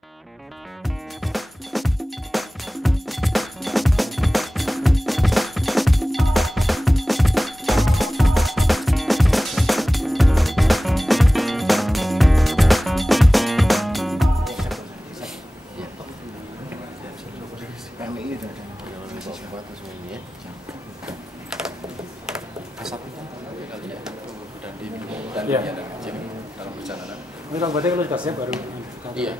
Dan dalam perjalanan. Ini kalau berarti kalau sudah siap baru. Iya.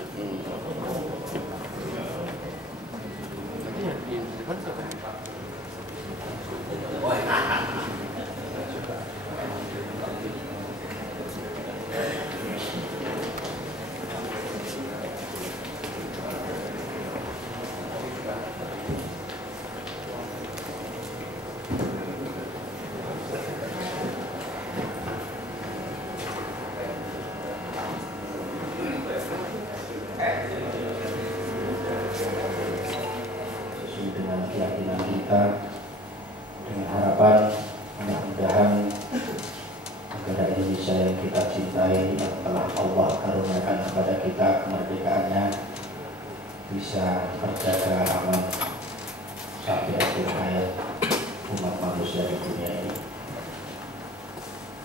Dengan keyakinan kita, dengan harapan mudah-mudahan negara Indonesia yang kita cintai, yang telah Allah karuniakan kepada kita kemerdekaannya, bisa terjaga aman sampai akhir hayat umat manusia di dunia ini.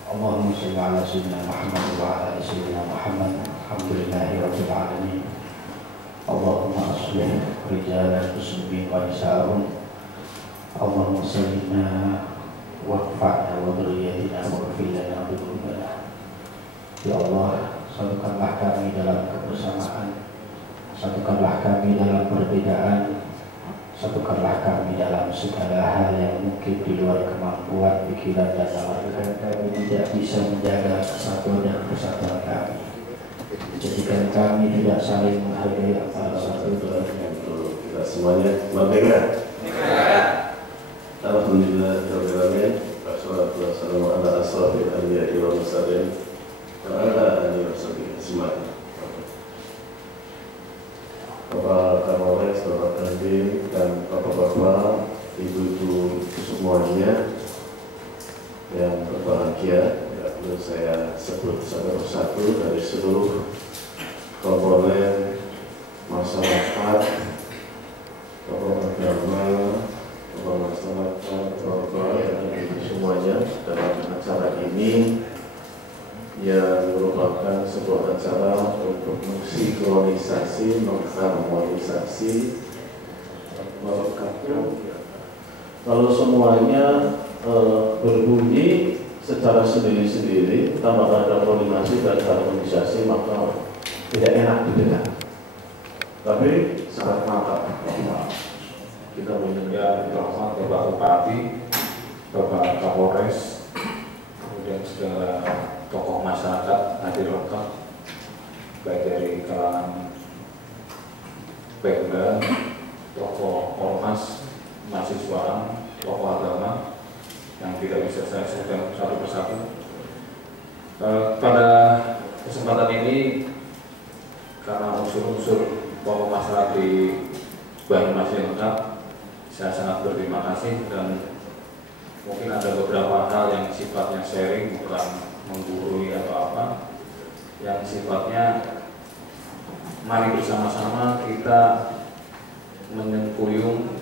Allahumma sholli ala sayyidina Muhammad wa ala sayyidina Muhammad. Alhamdulillahirabbil alamin. Allahumma aslih rijalan muslimin wa nisa'ahum. Allahumma sayyidina waqfa'na wa dhurriyyatina wa ghfir lana dhunubana. Ya Allah, satukanlah kami dalam kebersamaan, satukanlah kami dalam perbedaan, satukanlah kami dalam segala hal yang mungkin di luar kemampuan pikiran dan nalar kami tidak bisa menjaga kesatuan dan persatuan kami. Jadikan kami tidak saling menghargai antara satu dan yang kedua. Kita semuanya merdeka. Alhamdulillah, wassalatu wassalamu ala asrofil anbiya'i wal mursalin wa ala alihi washabihi ajma'in. Bapak Kapolres, Bapak Dandim, dan bapak-bapak, ibu-ibu semuanya yang berbahagia, perlu saya sebut satu persatu dari seluruh komponen masyarakat, tokoh agama, tokoh masyarakat, tokoh yang semuanya dalam acara ini yang merupakan sebuah acara untuk mensinkronisasi, mengharmonisasi, melengkapi. Kalau semuanya berbunyi secara sendiri-sendiri tanpa ada koordinasi dan harmonisasi, maka tidak enak didengar. Tapi sangat mantap bahwa kita mendengar rahmat Bapak Bupati, Bapak Kapolres, kemudian segala tokoh masyarakat hadir lengkap, baik dari kalangan Pemda, tokoh ormas, mahasiswa, tokoh agama yang tidak bisa saya sebutkan satu persatu. Pada kesempatan ini, karena unsur-unsur tokoh masyarakat di Banyumas yang lengkap, saya sangat berterima kasih, dan mungkin ada beberapa hal yang sifatnya sharing, bukan menggurui atau apa, yang sifatnya mari bersama-sama kita menyengkuyung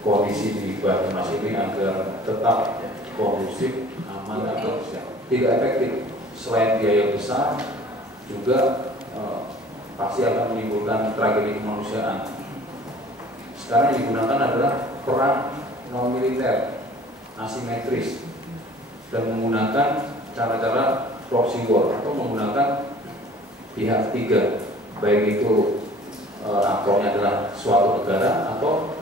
kondisi di Banyumas ini agar tetap kondusif, aman, dan tidak efektif. Selain biaya besar, juga pasti akan menimbulkan tragedi kemanusiaan. Sekarang yang digunakan adalah perang non militer, asimetris, dan menggunakan cara-cara proxy war atau menggunakan pihak tiga, baik itu aktornya adalah suatu negara atau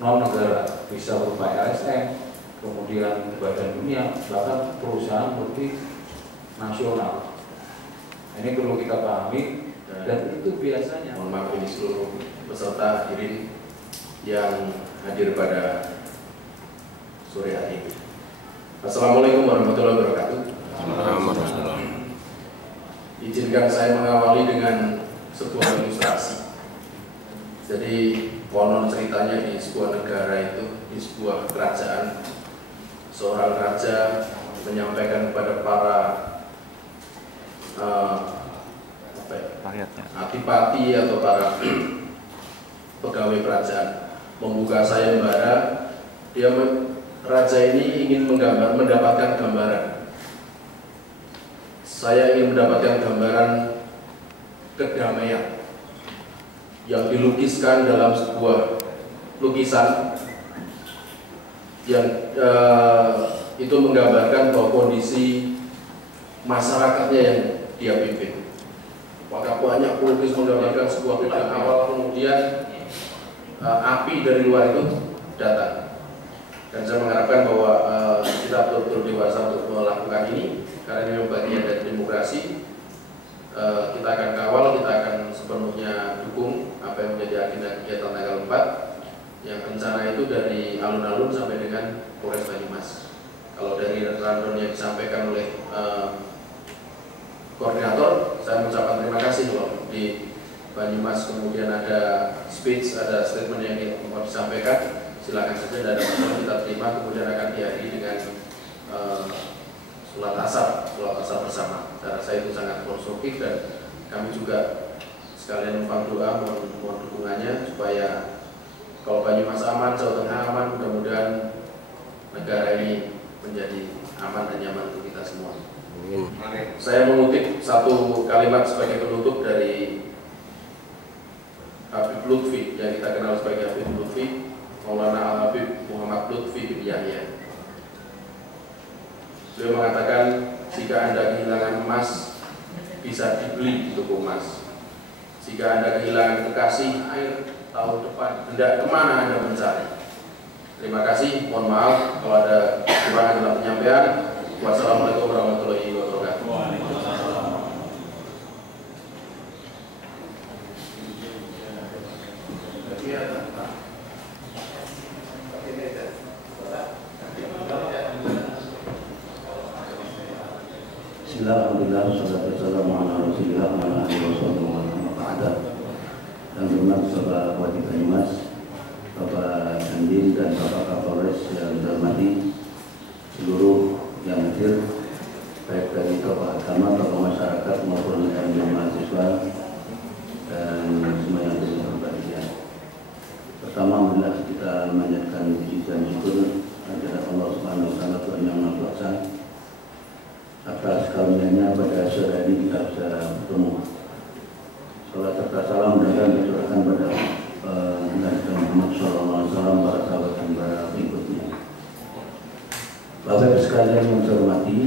non negara, bisa berupa LSM, kemudian Badan Dunia, bahkan perusahaan multinasional. Ini perlu kita pahami, dan itu biasanya. Mohon maaf ini seluruh peserta hadirin yang hadir pada sore hari ini. Assalamualaikum warahmatullahi wabarakatuh. Izinkan saya mengawali dengan sebuah ilustrasi. Jadi konon ceritanya di sebuah negara itu, di sebuah kerajaan, seorang raja menyampaikan kepada para adipati atau para pegawai kerajaan membuka sayembara. Raja ini ingin mendapatkan gambaran. Saya ingin mendapatkan gambaran kedamaian yang dilukiskan dalam sebuah lukisan yang itu menggambarkan bahwa kondisi masyarakatnya yang dia pimpin. Maka banyak pelukis menggambarkan sebuah kedamaian awal, kemudian api dari luar itu datang. Dan saya mengharapkan bahwa kita betul-betul dewasa untuk melakukan ini, karena ini bagian dari demokrasi. Kita akan kawal, kita akan sepenuhnya dukung apa yang menjadi agenda kegiatan tanggal 4, yang rencana itu dari alun-alun sampai dengan Polres Banyumas. Kalau dari rundown yang disampaikan oleh koordinator, saya mengucapkan terima kasih loh. Di Banyumas kemudian ada speech, ada statement yang mau disampaikan. Silakan saja, tidak ada masalah, kita terima. Kemudian akan diakhiri dengan sholat asar bersama. Saya rasa itu sangat konstruktif dan kami juga sekalian numpang doa, mohon dukungannya supaya kalau Banyumas aman, Jawa Tengah aman, mudah-mudahan negara ini menjadi aman dan nyaman untuk kita semua. Saya mengutip satu kalimat sebagai penutup dari Habib Lutfi yang kita kenal sebagai Habib Lutfi, Maulana Al-Habib Muhammad Lutfi bin Yahya. Beliau mengatakan, jika Anda kehilangan emas, bisa dibeli untuk emas. Jika Anda kehilangan kekasih air tahun depan, hendak kemana Anda mencari? Terima kasih, mohon maaf kalau ada kekurangan dalam penyampaian. Wassalamualaikum warahmatullahi wabarakatuh. Alhamdulillah, wassalatu wassalamu ala Rasulillah wa ala alihi wa sahbihi. Dan hormat Bapak Wali Banyumas, Bapak Dandim dan Bapak Kapolres yang dihormati, seluruh yang hadir, baik dari tokoh agama, tokoh masyarakat maupun dari mahasiswa dan semua yang berbahagia. Pertama, marilah kita memanjatkan puji dan syukur kepada Allah Subhanahu wa taala, Tuhan yang Maha Kuasa, atas karunia-Nya pada sore ini kita bisa bertemu. Salat serta salam dan dicurahkan pada Nabi Muhammad SAW, para sahabat dan para pengikutnya. Bapak Ibu sekalian yang saya hormati,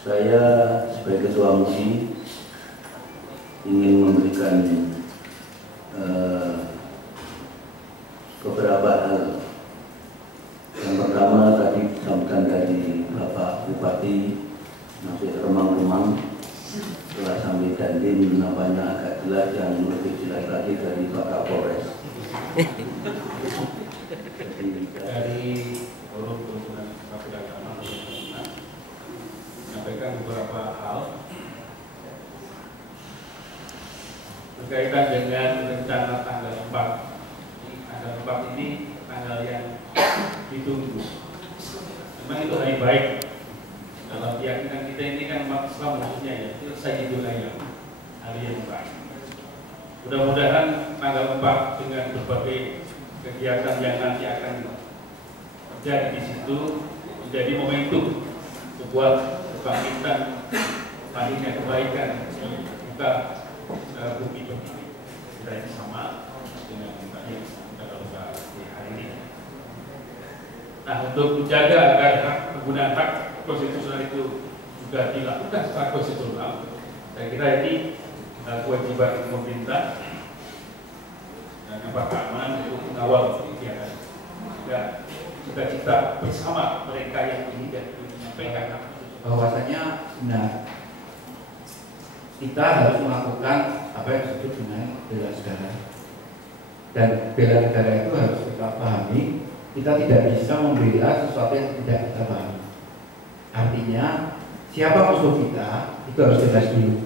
saya sebagai Ketua MUI ingin memberikan beberapa hal. Yang pertama tadi disampaikan dari Bapak Bupati, masih remang-remang, setelah sampai Dandim namanya agak jelas, yang lebih jelas lagi dari Pak Kapolres. Dari forum Kerukunan Agama menyampaikan beberapa hal berkaitan dengan rencana tanggal 4. Tanggal 4 ini tanggal yang ditunggu. Memang itu hari baik. Dalam keyakinan kita ini kan umat Islam maksudnya ya, itu Sayyidul Ayyam, hari yang baik. Mudah-mudahan tanggal 4 dengan berbagai kegiatan yang nanti akan terjadi di situ menjadi momentum sebuah kebangkitan, lahirnya kebaikan di muka bumi ini. Kita ini sama dengan yang kita lakukan di hari ini. Nah, untuk menjaga agar penggunaan hak konstitusional itu juga dilakukan secara konstitusional, saya kira ini kewajiban pemerintah dan apartemen untuk mengawal kegiatan. Juga cita-cita bersama mereka yang ini dan menyampaikan bahwasanya benar kita harus melakukan apa yang disebut dengan bela negara, dan bela negara itu harus kita pahami. Kita tidak bisa membela sesuatu yang tidak kita pahami. Artinya siapa musuh kita itu harus jelas dulu.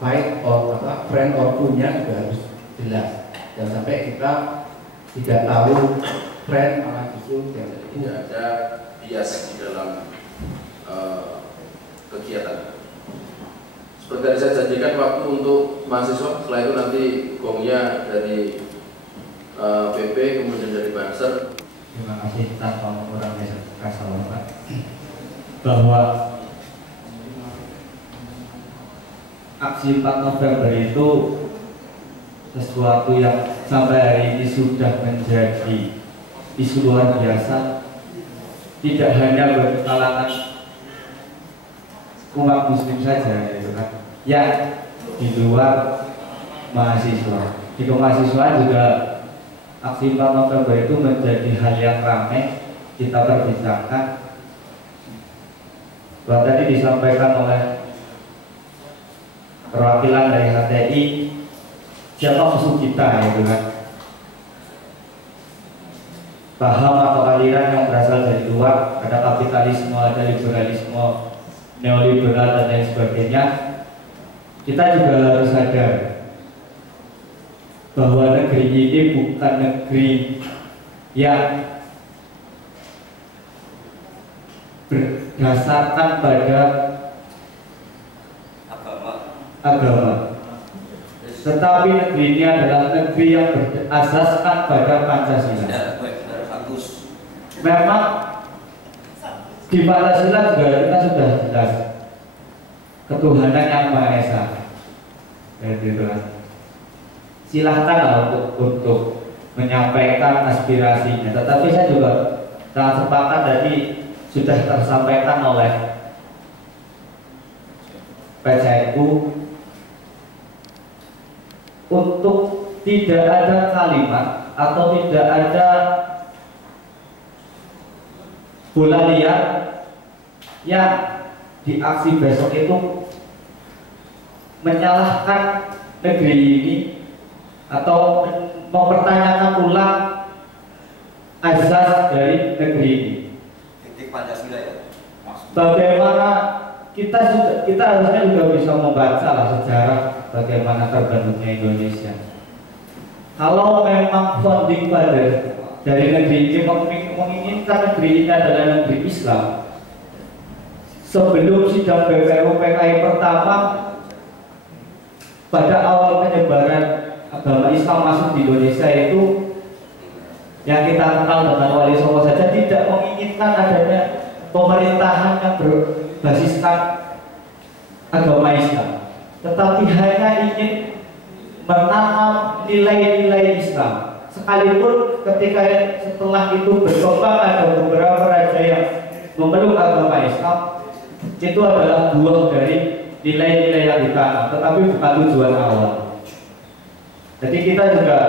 Fight or friend or foe-nya juga harus jelas. Jangan sampai kita tidak tahu friend malah justru tidak ada bias di dalam kegiatan. seperti saya janjikan waktu untuk mahasiswa, setelah itu nanti gongnya dari PP kemudian dari Banser. Terima kasih tanpa mengurangi rasa hormat bahwa aksi 4 November itu sesuatu yang sampai hari ini sudah menjadi isu luar biasa, tidak hanya bagi kalangan umat muslim saja, gitu kan, yang di luar mahasiswa. Di kemahasiswaan juga aksi 4 November itu menjadi hal yang ramai kita perbincangkan. Bahwa tadi disampaikan oleh perwakilan dari HTI, siapa musuh kita, gitu kan. Paham atau aliran yang berasal dari luar, ada kapitalisme, ada liberalisme, neoliberal dan lain sebagainya. Kita juga harus sadar bahwa negeri ini bukan negeri yang berdasarkan pada agama, tetapi negeri ini adalah negeri yang berasaskan pada Pancasila. Memang di Pancasila juga kita sudah jelas ketuhanan yang Maha Esa, gitu kan. Silahkan untuk menyampaikan aspirasinya, tetapi saya juga sangat sepakat tadi sudah tersampaikan oleh PCNU untuk tidak ada kalimat atau tidak ada bola liar yang di aksi besok itu menyalahkan negeri ini atau mempertanyakan ulang azas dari negeri ini. Titik Pancasila ya. Bagaimana kita harusnya juga bisa membaca lah sejarah bagaimana terbentuknya Indonesia. Kalau memang founding father dari negeri ini menginginkan negeri ini adalah negeri Islam, sebelum sidang BPUPKI pertama pada awal penyebaran agama Islam masuk di Indonesia itu, yang kita kenal dengan Wali Songo saja tidak menginginkan adanya pemerintahan yang berbasiskan agama Islam, tetapi hanya ingin menanam nilai-nilai Islam. Sekalipun ketika setelah itu berkembang ada beberapa raja yang memeluk agama Islam, itu adalah buah dari nilai-nilai yang ditanam, tetapi bukan tujuan awal. Jadi kita juga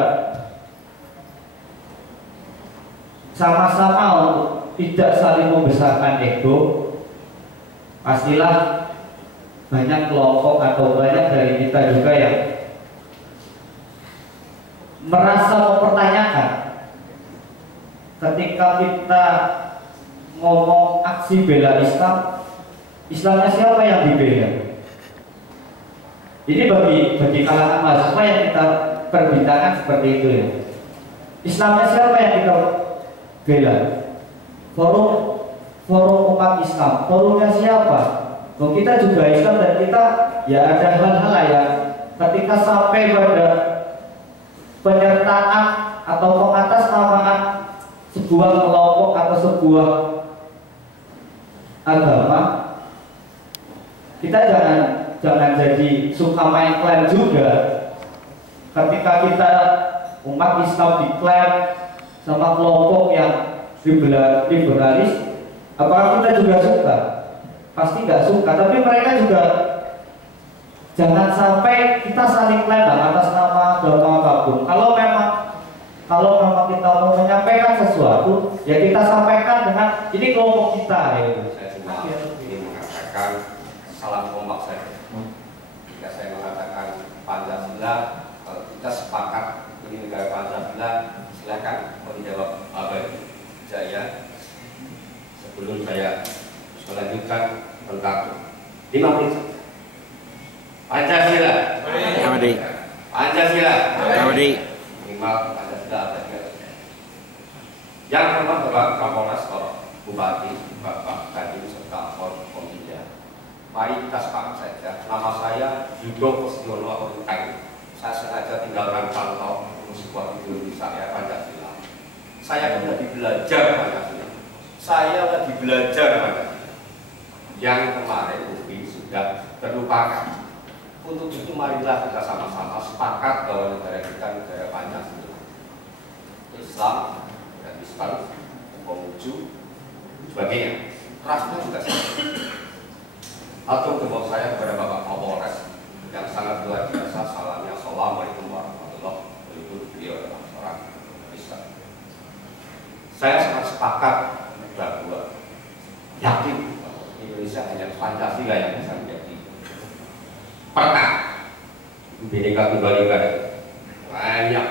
sama-sama untuk tidak saling membesarkan ego. Pastilah banyak kelompok atau banyak dari kita juga yang merasa mempertanyakan ketika kita ngomong aksi bela Islam, Islamnya siapa yang dibela? Ini bagi kalangan mahasiswa yang kita perbincangan seperti itu ya. Islamnya siapa yang kita bela? Forum umat Islam, forumnya siapa? Oh, kita juga Islam dan kita ya ada hal-hal yang ketika sampai pada penyertaan atau pengatasnamaan sebuah kelompok atau sebuah agama, kita jangan jadi suka main klaim juga. Ketika kita umat Islam diklaim sama kelompok yang liberalis, apakah kita juga suka? Pasti nggak suka. Tapi mereka juga jangan sampai kita saling klaim atas nama agama apapun. Kalau memang kita mau menyampaikan sesuatu, ya kita sampaikan dengan ini kelompok kita. Ya. Saya cuma ingin mengatakan salam kompak saja. Jika saya mengatakan Pancasila, kalau kita sepakat ini negara Pancasila, silakan menjawab apa Jaya. Sebelum saya melanjutkan tentang 5 menit. Pancasila. Pancasila. Minimal Pancasila ada 3. Yang pertama Bapak Kapolres, Bupati, Bapak Kadin serta Forkompinda. mari kita sepakat saja. Nama saya Yudo Kustiono Akuntai. Saya sengaja tinggalkan kantor untuk sebuah ideologi saya Pancasila. Saya kan lagi belajar Pancasila. Saya lagi belajar Pancasila. Yang kemarin mungkin sudah terlupakan. Untuk itu marilah kita sama-sama sepakat bahwa negara kita negara Pancasila. Islam dan Islam, Konghucu, sebagainya. Rasnya juga sama. Atau kebawah saya kepada Bapak Kapolres yang sangat luar biasa. Salamnya Assalamualaikum warahmatullahi wabarakatuh. Beliau adalah seorang Islam. Saya sangat sepakat bahwa yakin bahwa Indonesia hanya Pancasila yang bisa menjadi pernah Bhinneka Tunggal Ika itu banyak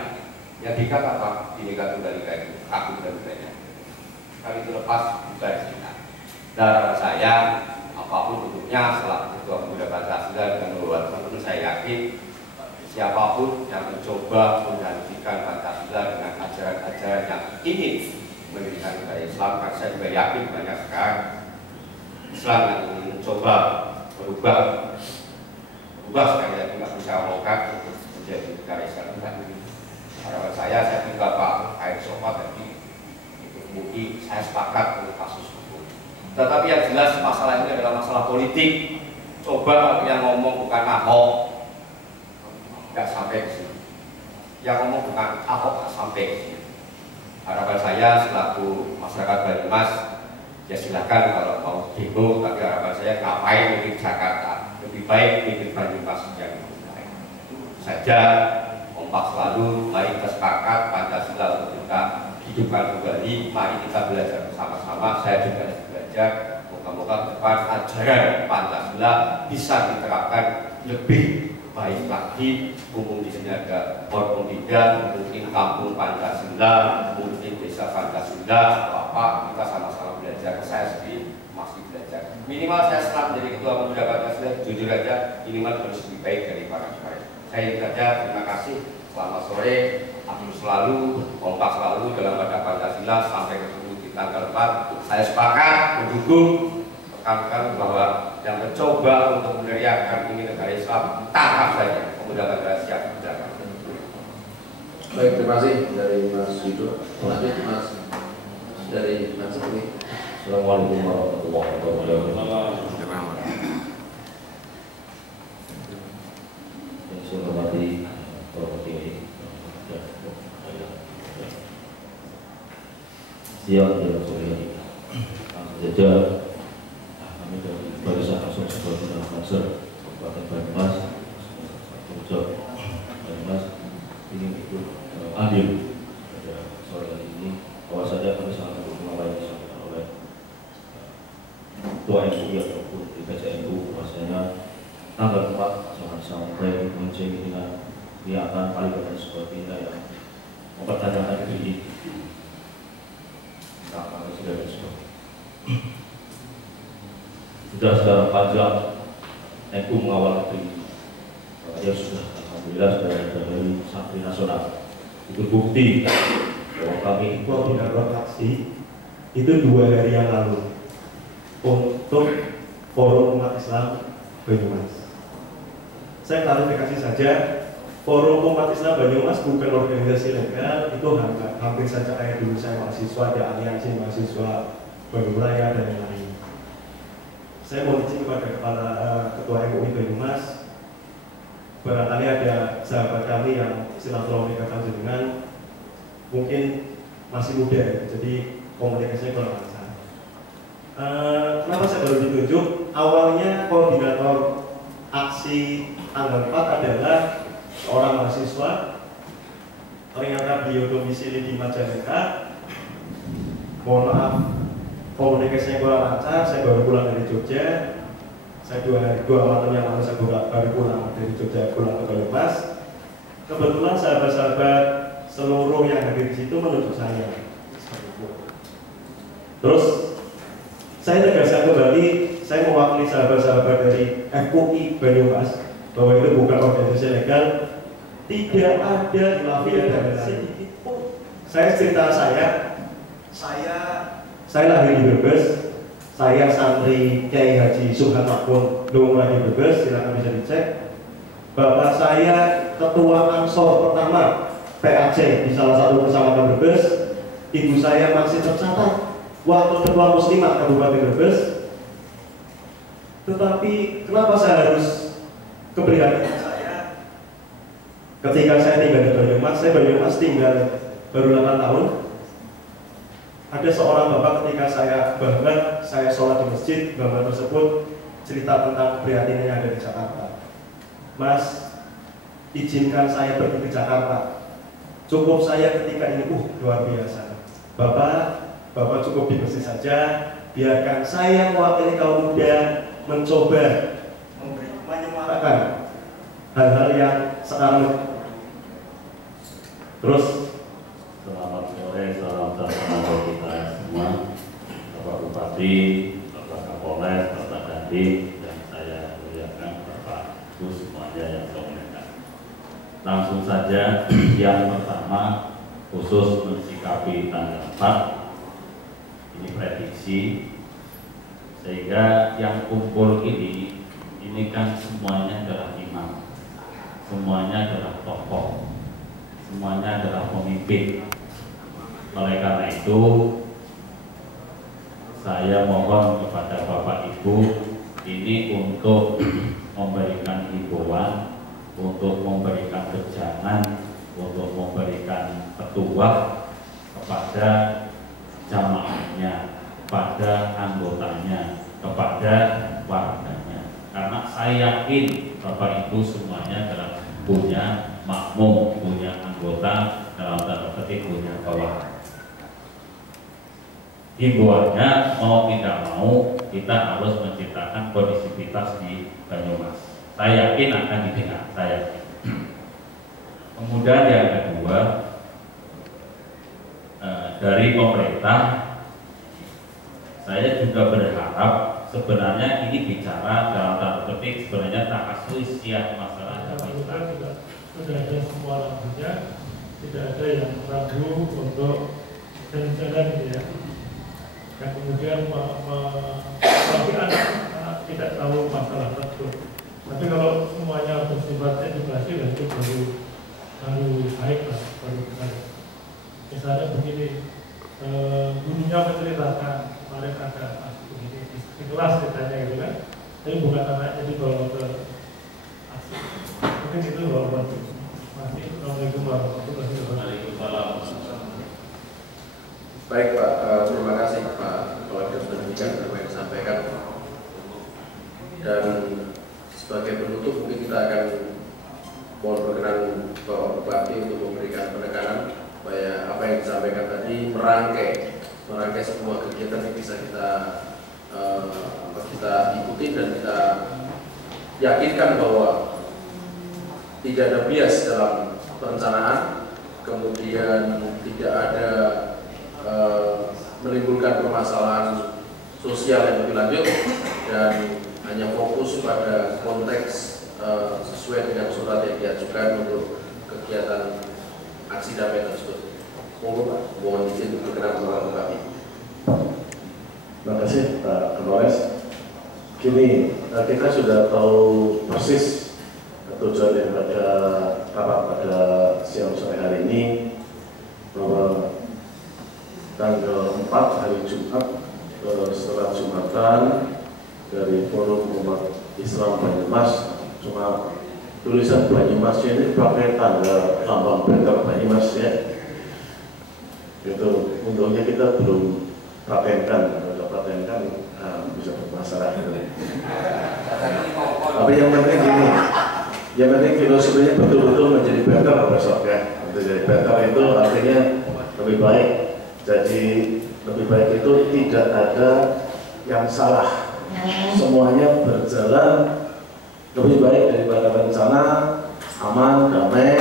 yang dikata apa Bhinneka Tunggal Ika itu aku dan sebagainya. Kali itu lepas bukan kita. Dan saya apapun bentuknya setelah Ketua Pemuda Pancasila dengan membawa teman-teman, saya yakin siapapun yang mencoba menggantikan Pancasila dengan ajaran-ajaran yang ingin mendirikan negara Islam, karena saya juga yakin banyak sekarang Islam yang ingin mencoba berubah sekali lagi nggak bisa melakukan untuk menjadi negara Islam. Harapan saya juga Pak Air Sofa tadi mungkin saya sepakat dengan kasus hukum. Tetapi yang jelas masalah ini adalah masalah politik. Coba yang ngomong bukan Ahok, nggak sampai ke sini. Yang ngomong bukan Ahok, nggak sampai ke sini. Harapan saya selaku masyarakat Banyumas, ya silakan kalau mau demo, tapi harapan saya ngapain di Jakarta, lebih baik bikin Banyumas yang lebih baik. Saja kompak selalu, mari kita sepakat Pancasila untuk kita hidupkan kembali, mari kita belajar bersama-sama. Saya juga belajar, moga-moga ke depan ajaran Pancasila bisa diterapkan lebih baik lagi. Mumpung di sini ada Forum 3, mungkin kampung Pancasila, mungkin desa Pancasila, apa kita sama-sama belajar. Saya sendiri masih belajar. Minimal saya setelah menjadi Ketua Pemuda Pancasila, jujur aja minimal harus lebih baik dari para kemarin. Saya ingin saja terima kasih. Selamat sore, aktif selalu, kompak selalu dalam pada Pancasila. Sampai ketemu di tanggal 4. Saya sepakat mendukung rekan-rekan bahwa yang mencoba untuk meneriakkan ini negara Islam, tangkap saja. Pemuda Pancasila siap berjalan. Baik, terima kasih dari Mas Yudo. Lanjut Mas dari Mas Sepi. Assalamualaikum warahmatullahi wabarakatuh. Yang saya hormati siang dan sore hari. Langsung saja kami dari Barisan Nasional Sekolah Cancer Kabupaten Banyumas, Banyumas ingin ikut adil pada sore hari ini. Bahwa saja kami sangat mendukung apa yang disampaikan oleh Ketua MUI ataupun PKJMU, bahwasanya tanggal 4 jangan sampai muncul dengan niatan aliran sebagainya yang mempertanyakan diri. Sudah secara panjang NU mengawal negeri, ya sudah alhamdulillah sudah ada dari santri nasional. Itu bukti bahwa kami koordinator aksi itu 2 hari yang lalu untuk Forum Umat Islam Banyumas. Saya klarifikasi saja, Forum Umat Islam Banyumas bukan organisasi legal, itu hampir saja kayak dulu saya mahasiswa, ada aliansi mahasiswa Bandung Raya dan lain-lain. Saya mau izin kepada Kepala Ketua MUI Banyumas, barangkali ada sahabat kami yang silaturahmi ke panjenengan mungkin masih muda, jadi komunikasinya kurang lancar. Kenapa saya baru ditunjuk? Awalnya koordinator aksi tanggal 4 adalah seorang mahasiswa, ternyata beliau domisili di Majalengka. Mohon maaf, komunikasinya kurang lancar. Saya baru pulang dari Jogja. Saya dua malam yang lalu saya baru pulang dari Jogja, pulang ke Banyumas. Kebetulan sahabat-sahabat seluruh yang hadir di situ menunjuk saya. Terus saya tegaskan kembali, saya mewakili sahabat-sahabat dari FUI Banyumas bahwa itu bukan organisasi legal, tidak ada mafia dan sedikit pun. Saya cerita saya lahir di Brebes, saya santri Kiai Haji Subhan Makmun Dongo lagi Brebes, silakan bisa dicek. Bapak saya ketua Ansor pertama PAC di salah satu kecamatan Brebes. Ibu saya masih tercatat waktu ketua Muslimat Kabupaten Brebes. Tetapi kenapa saya harus keprihatinan saya? Ketika saya tinggal di Banyumas, saya Banyumas tinggal baru 8 tahun. Ada seorang bapak ketika saya sholat di masjid, bapak tersebut cerita tentang keprihatinannya yang ada di Jakarta. Mas, izinkan saya pergi ke Jakarta. Cukup saya ketika ini, luar biasa. Bapak cukup di masjid saja. Biarkan saya mewakili kaum muda mencoba menyuarakan hal-hal yang sekarang. Terus, selamat sore, salam sejahtera kita semua, Bapak Bupati, Bapak Kapolres, Bapak Dandim, dan saya muliakan Bapak Ibu semuanya yang saya muliakan. Langsung saja, yang pertama khusus mensikapi tanggal 4, ini prediksi, sehingga yang kumpul ini kan semuanya adalah imam, semuanya adalah tokoh, semuanya adalah pemimpin. Oleh karena itu, saya mohon kepada Bapak Ibu ini untuk memberikan himbauan, untuk memberikan wejangan, untuk memberikan petuah kepada jamaahnya, kepada anggotanya, kepada warganya. Karena saya yakin Bapak Ibu semuanya adalah punya makmum, punya anggota, dalam tanda petik punya bawahan. Himbauannya mau tidak mau kita harus menciptakan kondisivitas di Banyumas. Saya yakin akan didengar, saya yakin. Kemudian yang kedua, dari pemerintah, saya juga berharap sebenarnya ini bicara dalam tanda petik sebenarnya tak kasuisiah masalah agama Islam. Sudah ada semua lampunya, tidak ada yang ragu untuk jalan-jalan ya. Dan kemudian tapi anak tidak tahu masalah tersebut. Tapi kalau semuanya bersifat edukasi dan itu baru baik lah, baru baik. Misalnya begini, gurunya menceritakan kemarin ada begini di kelas ceritanya gitu kan, tapi bukan anaknya dibawa ke aksi. Mungkin itu bahwa masih. Assalamualaikum warahmatullahi wabarakatuh. Baik Pak, terima kasih Pak Kepala Dinas Pendidikan apa yang disampaikan. Dan sebagai penutup mungkin kita akan mohon berkenan Bapak Bupati untuk memberikan penekanan supaya apa yang disampaikan tadi merangkai sebuah kegiatan yang bisa kita ikuti dan kita yakinkan bahwa tidak ada bias dalam perencanaan, kemudian tidak ada menimbulkan permasalahan sosial yang lebih lanjut dan hanya fokus pada konteks sesuai dengan surat yang diajukan untuk kegiatan aksi damai tersebut. Mohon izin berkenan Bapak Bupati. Terima kasih Pak Kapolres. Kini kita sudah tahu persis tujuan daripada rapat pada siang sore hari ini, bahwa tanggal 4 hari Jumat setelah Jumatan dari Forum Umat Islam Banyumas, cuma tulisan Banyumasnya ini pakai tanggal lambang banner Banyumas ya. Itu untungnya kita belum patenkan, kalau patenkan bisa bermasalah. Tapi yang penting gini, yang penting filosofinya betul-betul menjadi banner besok ya. Menjadi banner itu artinya lebih baik. Jadi lebih baik itu tidak ada yang salah, semuanya berjalan lebih baik daripada rencana, aman, damai,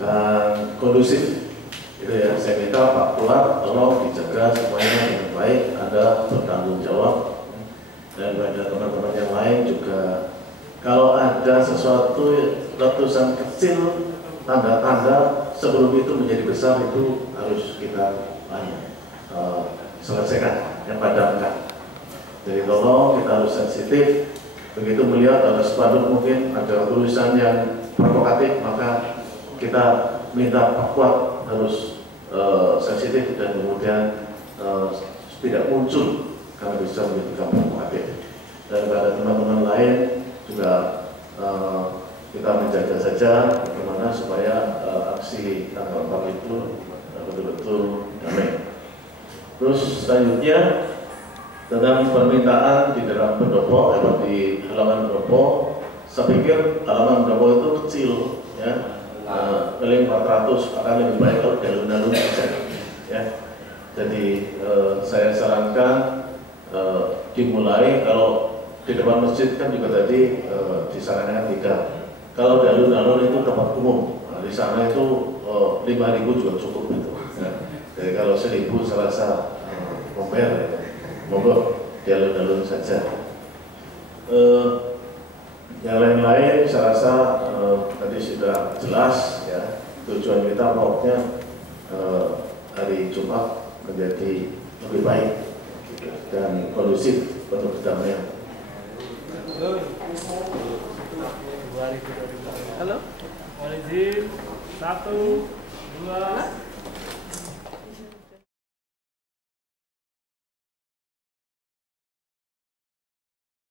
dan kondusif. Itu ya, saya minta Pak Ketua tolong dijaga semuanya dengan baik, ada bertanggung jawab, dan pada teman-teman yang lain juga kalau ada sesuatu letusan kecil, tanda-tanda sebelum itu menjadi besar itu harus kita selesaikan, yang padamkan. Jadi tolong kita harus sensitif. Begitu melihat ada spanduk mungkin ada tulisan yang provokatif, maka kita minta Pak Kuat harus sensitif dan kemudian tidak muncul karena bisa menjadi provokatif. Dan pada teman-teman lain juga kita menjaga saja bagaimana supaya aksi tanggal 4 itu betul-betul damai. Terus selanjutnya tentang permintaan di dalam pendopo atau di halaman pendopo, saya pikir halaman pendopo itu kecil, ya, paling 400, akan lebih baik kalau dalun-dalun saja, ya. Jadi saya sarankan dimulai kalau di depan masjid kan juga tadi disarankan 3. Kalau dalun-dalun itu tempat umum, nah, di sana itu 5.000 juga cukup itu. Ya. Jadi kalau 1.000 saya rasa compare, monggo dalun-dalun saja. Yang lain-lain saya rasa tadi sudah jelas, ya. Tujuan kita pokoknya hari Jumat menjadi lebih baik dan kondusif untuk kedamaian. Halo, mohon izin 1, 2,